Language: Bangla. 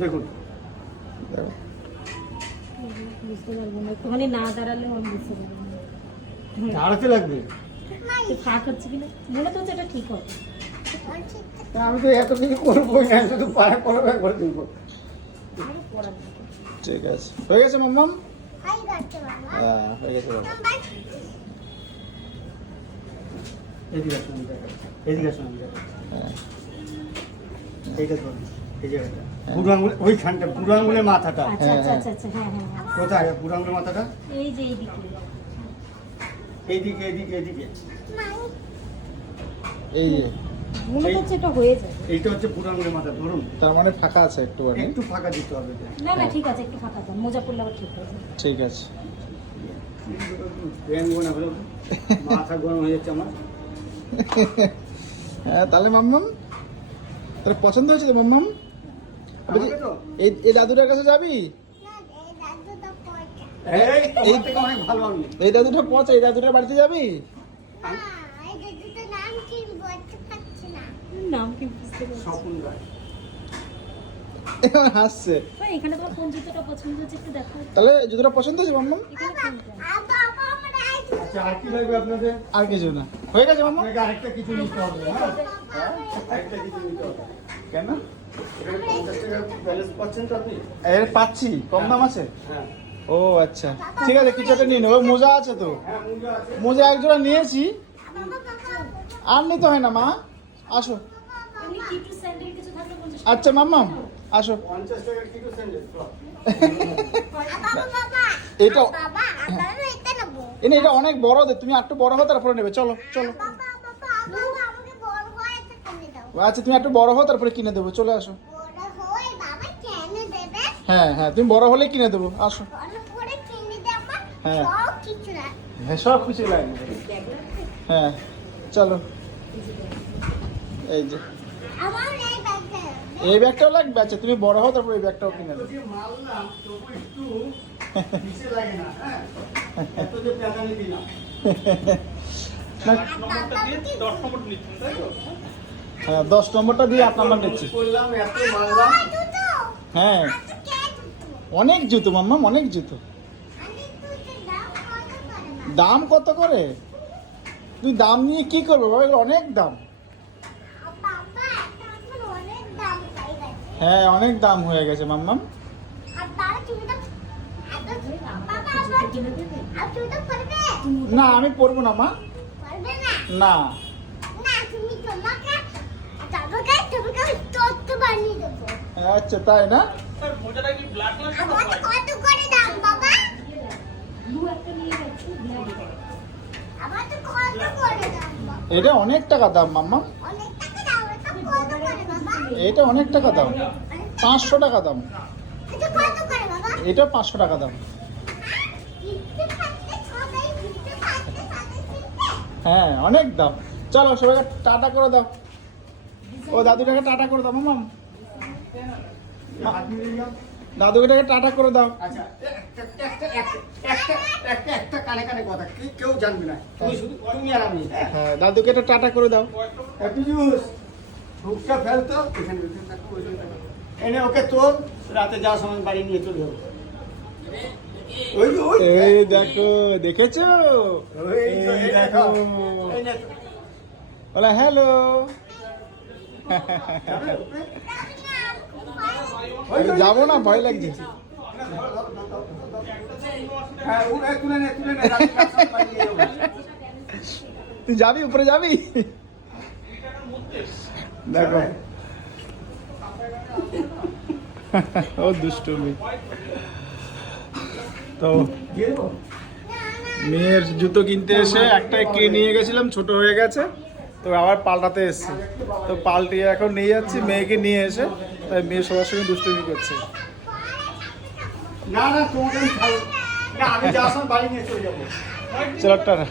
দেখুন। বুঝতে পারব না। একটুখানি না দাঁড়ালে আমি বুঝতে পারব না। দাঁড়াতে লাগবে। ফাঁক হচ্ছে কিনা? মনে তো হচ্ছে এটা ঠিক হবে। তা আমি তো এত কিছু করব না শুধু পায়ে পড়বে একবার দিব। ঠিক আছে। হয়ে গেছে মাম্মাম? হ্যাঁ হয়ে গেছে বাবা। এদিকে আসুন এদিকে আসুন। হ্যাঁ। এইটা এই জায়গাটা বুড়ো আঙুল ওইখানটা বুড়ো আঙুলের মাথাটা। আচ্ছা আচ্ছা আচ্ছা আচ্ছা হ্যাঁ হ্যাঁ হ্যাঁ। কোথায়? বুড়ো আঙুলের মাথাটা? এই যে এইদিকে। এইদিকে এইদিকে এইদিকে। এই যে। মনে হচ্ছে এটা হয়ে যাবে এইটা হচ্ছে আঙুলের মাথা ধরুন। তার মানে ফাঁকা আছে একটুখানি। একটু ফাঁকা দিতে হবে না না ঠিক আছে একটু ফাঁকা দাও মোজা পড়লে আবার ঠিক হয়ে যাবে। ঠিক আছে। ব্যায়াম গোনা হলো। মাথা গরম হয়ে যাচ্ছে আমার। হ্যাঁ তাহলে মাম্মাম? তাহলে পছন্দ হয়েছে তো মাম্মাম? এই এই দাদুটার কাছে যাবি? এই দাদুটা পচা এই দাদুটার বাড়িতে যাবি? নাম কি বুঝতে পারছি স্বপন রায়। এবার হাসছে। এখানে তোমার কোন জুতোটা পছন্দ হচ্ছে একটু দেখো তাহলে জুতোটা পছন্দ হয়েছে মাম্মাম আচ্ছা আর কি লাগবে আপনাদের? আর কিছু না। হয়ে গেছে মাম্মাম আরেকটা কিছু নিতে হবে হ্যাঁ? আরেকটা কিছু নিতে হবে। কেন? এর পাচ্ছি? কম দাম আছে? ও আচ্ছা। ঠিক আছে কিছু একটা নিয়ে নেব। মোজা আছে তো? মুজা আছে মোজা একজোড়া নিয়েছি। আর নিতে হয় না মা। আসো। আচ্ছা মাম্মাম আসো। এটা এটা অনেক বড় দে তুমি একটু বড় হও তারপরে নেবে। চলো চলো। আচ্ছা তুমি একটু বড় হও তারপরে কিনে দেবো চলে আসো। হ্যাঁ হ্যাঁ তুমি বড় হলেই কিনে দেবো আসো। হ্যাঁ। হ্যাঁ সব কিছু লাগবে হ্যাঁ চলো। এই যে। এই ব্যাগটাও লাগবে? আচ্ছা তুমি বড় হও তারপর এই ব্যাগটাও কিনে দেবো। না হ্যাঁ দশ নম্বরটা দিয়ে আট নম্বর নিচ্ছি। হ্যাঁ। অনেক জুতো, মাম্মাম, অনেক জুতো। দাম কত করে? তুই দাম নিয়ে কি করবে? বাবা, এগুলো অনেক দাম। হ্যাঁ অনেক দাম হয়ে গেছে, মাম্মাম। না, আমি পরবো না, মা। না। আচ্ছা তাই না? এটা অনেক টাকা দাম মাম্মা। এটা অনেক টাকা দাম। পাঁচশো টাকা দাম। এটা পাঁচশো টাকা দাম। হ্যাঁ অনেক দাম। চলো সবাইকে টাটা করে দাও। ও দাদুটাকে টাটা করে দাও হাত দাদুটাকে টাটা করে দাও। আচ্ছা একটা কানে কানে কথা কি কেউ জানবে না। তুমি শুধু তুমি আর আমি হ্যাঁ? হ্যাঁ দাদুকে একটা টাটা করে দাও। একটু জুস হুকটা ফেলতো এখানে। এনে ওকে তোর রাতে যাওয়ার সময় বাড়ি নিয়ে চলে যাব। এই দেখো দেখেছ? এই দেখো। বলে হ্যালো। যাব না ভয় লাগছে। হ্যাঁ। তুই যাবি উপরে যাবি? দেখো। ও দুষ্টুমি। তো মেয়ের জুতো কিনতে এসে একটা কিনে নিয়ে গেছিলাম ছোট হয়ে গেছে। তো আবার পাল্টাতে এসছি। তো পাল্টিয়ে এখন নিয়ে যাচ্ছি মেয়েকে নিয়ে এসে তাই মেয়ে সবার সঙ্গে দুষ্টুমি করছে। না না তোমাকে আমি যাব। চলো টাটা।